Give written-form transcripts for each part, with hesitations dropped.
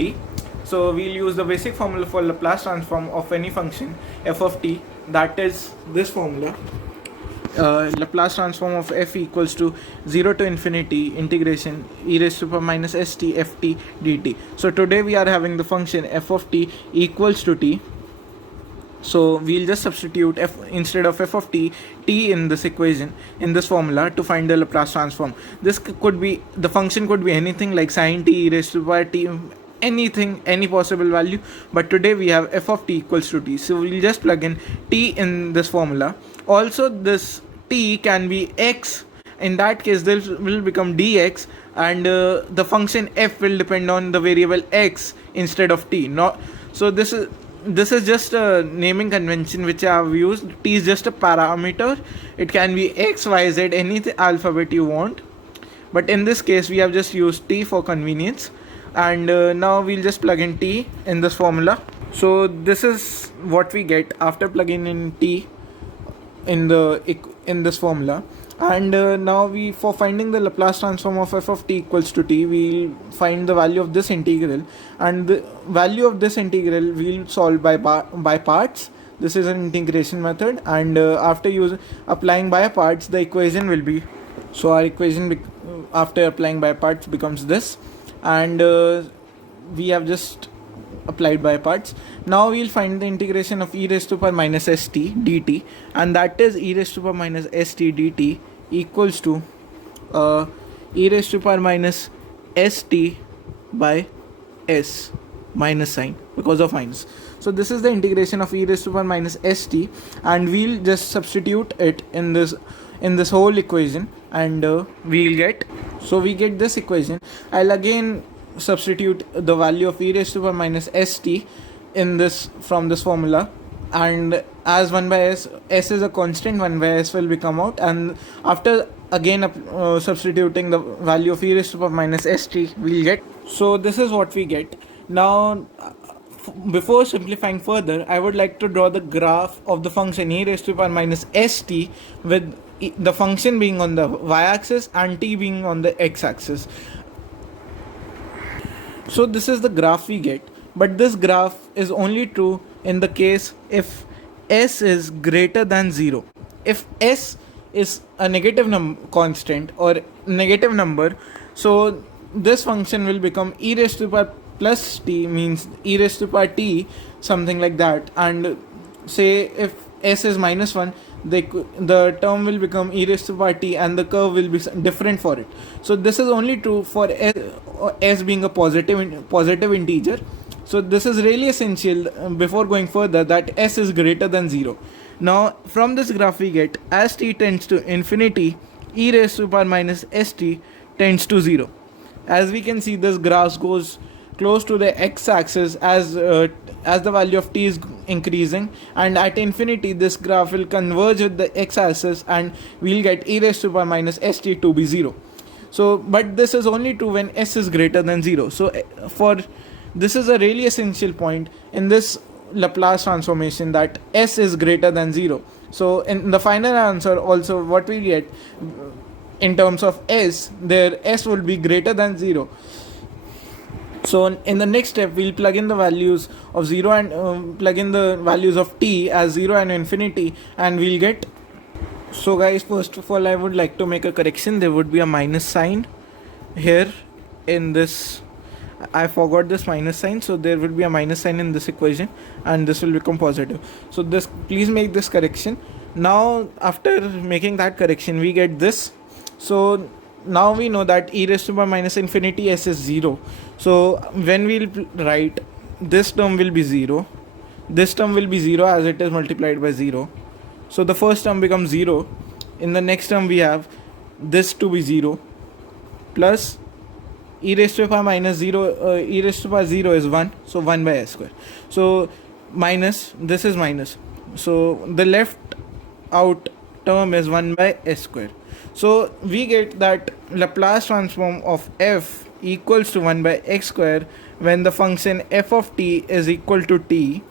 t. So we'll use the basic formula for Laplace transform of any function f of t, that is this formula. Laplace transform of f equals to 0 to infinity integration e raised to power minus st ft dt. So today we are having the function f of t equals to t. So we'll just substitute f instead of f of t in this equation, in this formula, to find the Laplace transform. This could be, the function could be anything like sin t e raised to power t, anything, any possible value, but today we have f of t equals to t, so we'll just plug in t in this formula. Also this t can be x, in that case this will become dx, and the function f will depend on the variable x instead of t. So this is just a naming convention which I have used. T is just a parameter. It can be x, y, z, any alphabet you want, but in this case we have just used t for convenience. And now we'll just plug in t in this formula. So this is what we get after plugging in t in this formula. And now for finding the Laplace transform of f of t equals to t, we'll find the value of this integral, and the value of this integral we'll solve by parts. This is an integration method, and after applying by parts, the equation will be, so our equation after applying by parts becomes this, and we have just applied by parts. Now we'll find the integration of e raised to power minus st dt, and that is e raised to power minus st dt equals to e raised to power minus st by s minus sign because of minus. So this is the integration of e raised to power minus st, and we'll just substitute it in this whole equation, and we get this equation. I'll again substitute the value of e raised to power minus st in this from this formula, and as 1 by s is a constant, 1 by s will become out, and after again substituting the value of e raised to power minus st, we'll get, so this is what we get. Now before simplifying further, I would like to draw the graph of the function e raised to power minus st with the function being on the y-axis and t being on the x-axis. So this is the graph we get, but this graph is only true in the case if s is greater than 0. If s is a negative constant or negative number, so this function will become e raised to power plus t, means e raised to power t, something like that. And say if s is minus 1, the term will become e raised to power t, and the curve will be different for it. So this is only true for s being a positive integer. So this is really essential before going further, that s is greater than 0. Now from this graph we get, as t tends to infinity, e raised to power minus st tends to 0. As we can see, this graph goes close to the x-axis as the value of t is increasing, and at infinity this graph will converge with the x-axis, and we'll get e raised to power minus st to be 0. So but this is only true when s is greater than 0. So this is a really essential point in this Laplace transformation, that s is greater than 0. So in the final answer also, what we get in terms of s, there s will be greater than 0. So in the next step, we'll plug in the values of 0 and plug in the values of t as 0 and infinity, and we'll get. So guys, first of all, I would like to make a correction. There would be a minus sign here in this. I forgot this minus sign, so there will be a minus sign in this equation, and this will become positive. So please make this correction. Now after making that correction, we get this. So now we know that e raised to power minus infinity s is 0. So when we'll write, this term will be 0, this term will be 0 as it is multiplied by 0. So the first term becomes 0. In the next term we have this to be 0 plus e raised to power minus 0, e raised to power 0 is 1, so 1 by s square. So minus, this is minus, so the left out term is 1 by s square. So we get that Laplace transform of f equals to 1 by x square when the function f of t is equal to t,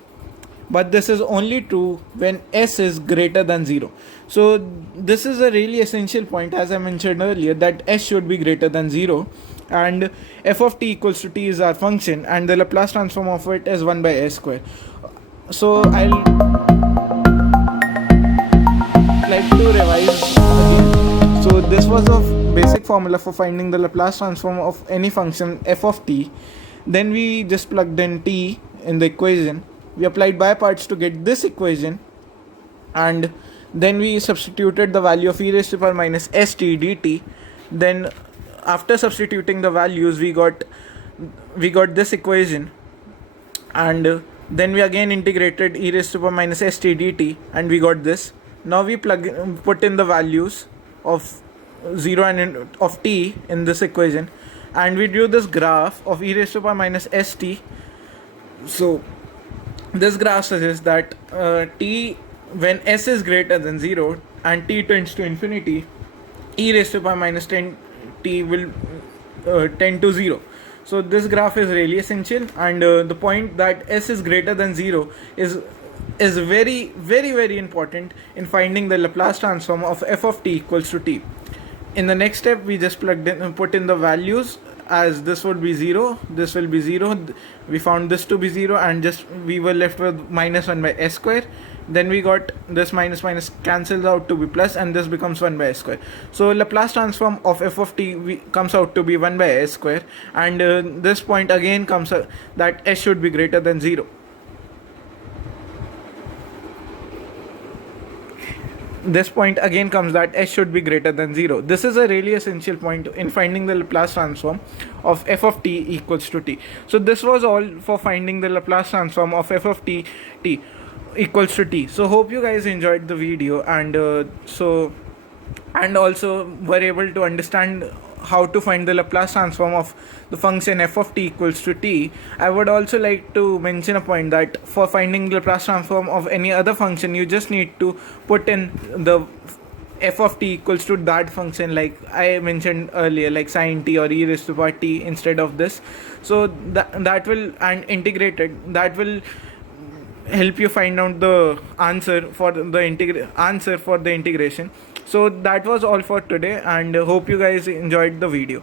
but this is only true when s is greater than 0. So this is a really essential point, as I mentioned earlier, that s should be greater than 0. and f of t equals to t is our function, and the Laplace transform of it is 1 by s square. So I'll like to revise again. So this was a basic formula for finding the Laplace transform of any function f of t. Then we just plugged in t in the equation. We applied by parts to get this equation, and then we substituted the value of e raised to the power minus st dt. Then after substituting the values, we got this equation, and then we again integrated e raised to the power minus st dt, and we got this. Now we put in the values of 0 and of t in this equation, and we drew this graph of e raised to the power minus st. So this graph suggests that t, when s is greater than 0 and t tends to infinity, e raised to the power minus 10 t will tend to 0. So this graph is really essential, and the point that s is greater than 0 is very very very important in finding the Laplace transform of f of t equals to t. In the next step, we just put in the values, as this would be 0, this will be 0, we found this to be 0, and just we were left with minus 1 by s square. Then we got this minus minus cancels out to be plus, and this becomes 1 by s square. So Laplace transform of f of t comes out to be 1 by s square, and this point again comes that s should be greater than 0. This point again comes that s should be greater than 0. This is a really essential point in finding the Laplace transform of f of t equals to t. So this was all for finding the Laplace transform of f of t equals to t. So hope you guys enjoyed the video, and also were able to understand how to find the Laplace transform of the function f of t equals to t. I would also like to mention a point that for finding the Laplace transform of any other function, you just need to put in the f of t equals to that function, like I mentioned earlier, like sin t or e raised to power t instead of this. So that will, and integrated, that will help you find out the answer for the integration. So that was all for today, and hope you guys enjoyed the video.